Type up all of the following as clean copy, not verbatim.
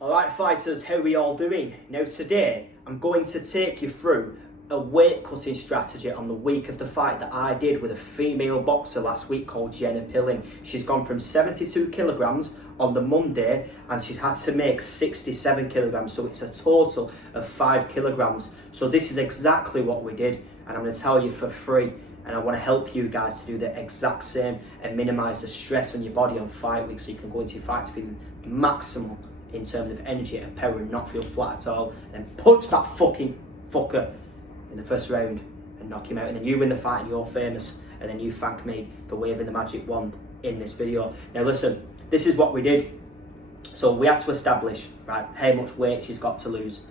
Alright fighters, how are we all doing? Now today, I'm going to take you through a weight cutting strategy on the week of the fight that I did with a female boxer last week called Jenna Pilling. She's gone from 72 kilograms on the Monday and she's had to make 67 kilograms, so it's a total of 5 kilograms. So this is exactly what we did, and I'm going to tell you for free, and I want to help you guys to do the exact same and minimise the stress on your body on fight week so you can go into your fights feeling maximal in terms of energy and power and not feel flat at all, and punch that fucking fucker in the first round and knock him out, and then you win the fight and you're famous, and then you thank me for waving the magic wand in this video. Now listen, this is what we did. So we had to establish, right, how much weight she's got to lose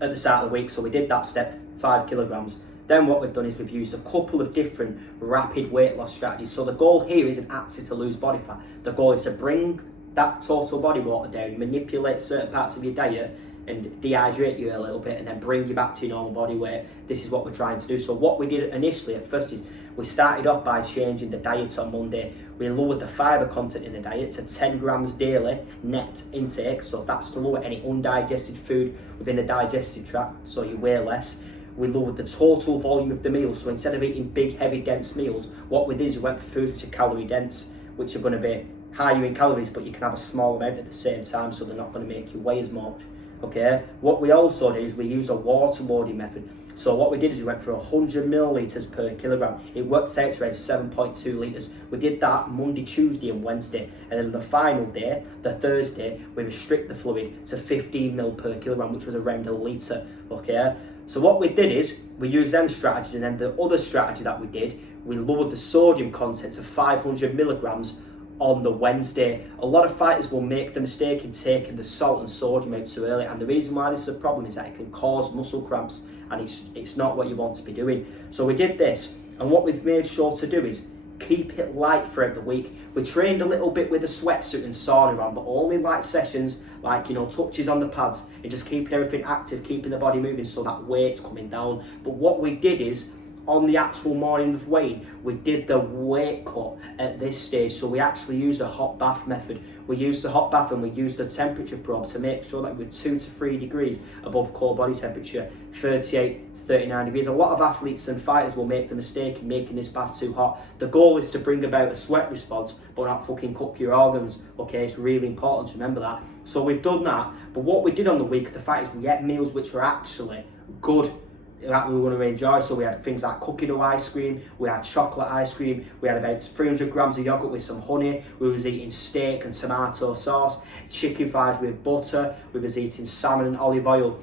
at the start of the week. So we did that step, 5 kilograms. Then what we've done is we've used a couple of different rapid weight loss strategies. So the goal here isn't actually to lose body fat. The goal is to bring that total body water down, manipulate certain parts of your diet and dehydrate you a little bit, and then bring you back to your normal body weight. This is what we're trying to do. So what we did initially at first is we started off by changing the diet on Monday. We lowered the fibre content in the diet to 10 grams daily net intake. So that's to lower any undigested food within the digestive tract, so you weigh less. We lowered the total volume of the meals. So instead of eating big, heavy, dense meals, what we did is we went for foods which are calorie dense, which are going to be higher in calories, but you can have a small amount at the same time, so they're not going to make you weigh as much. Okay, what we also did is we used a water loading method. So what we did is we went for 100 millilitres per kilogram. It worked out to around 7.2 litres. We did that Monday, Tuesday and Wednesday, and then the final day, the Thursday, we restrict the fluid to 15 ml per kilogram, which was around a litre. Okay, so what we did is we used them strategies, and then the other strategy that we did, we lowered the sodium content to 500 milligrams on the Wednesday. A lot of fighters will make the mistake in taking the salt and sodium out too early, and the reason why this is a problem is that it can cause muscle cramps, and it's not what you want to be doing. So we did this, and what we've made sure to do is keep it light throughout the week. We trained a little bit with a sweatsuit and sauna on, but only light sessions, like, you know, touches on the pads, and just keeping everything active, keeping the body moving so that weight's coming down. But what we did is, on the actual morning of weighing, we did the weight cut at this stage. So we actually used a hot bath method. We used the hot bath and we used a temperature probe to make sure that we're 2 to 3 degrees above core body temperature, 38 to 39 degrees. A lot of athletes and fighters will make the mistake in making this bath too hot. The goal is to bring about a sweat response, but not fucking cook your organs. Okay, it's really important to remember that. So we've done that, but what we did on the week of the fight is we ate meals which were actually good, that we were going to enjoy. So we had things like cookie dough ice cream, we had chocolate ice cream, we had about 300 grams of yogurt with some honey, we was eating steak and tomato sauce, chicken thighs with butter, we was eating salmon and olive oil.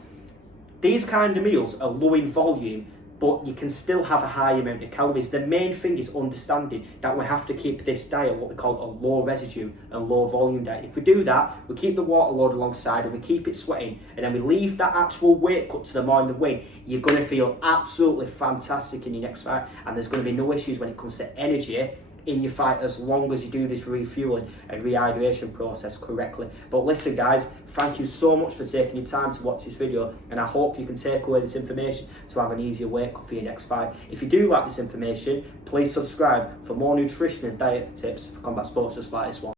These kind of meals are low in volume, but you can still have a high amount of calories. The main thing is understanding that we have to keep this diet what we call a low residue and low volume diet. If we do that, we keep the water load alongside and we keep it sweating, and then we leave that actual weight cut to the morning of weight, you're going to feel absolutely fantastic in your next fight, and there's going to be no issues when it comes to energy in your fight, as long as you do this refueling and rehydration process correctly. But listen guys, thank you so much for taking your time to watch this video, and I hope you can take away this information to have an easier weight cut for your next fight. If you do like this information, please subscribe for more nutrition and diet tips for combat sports just like this one.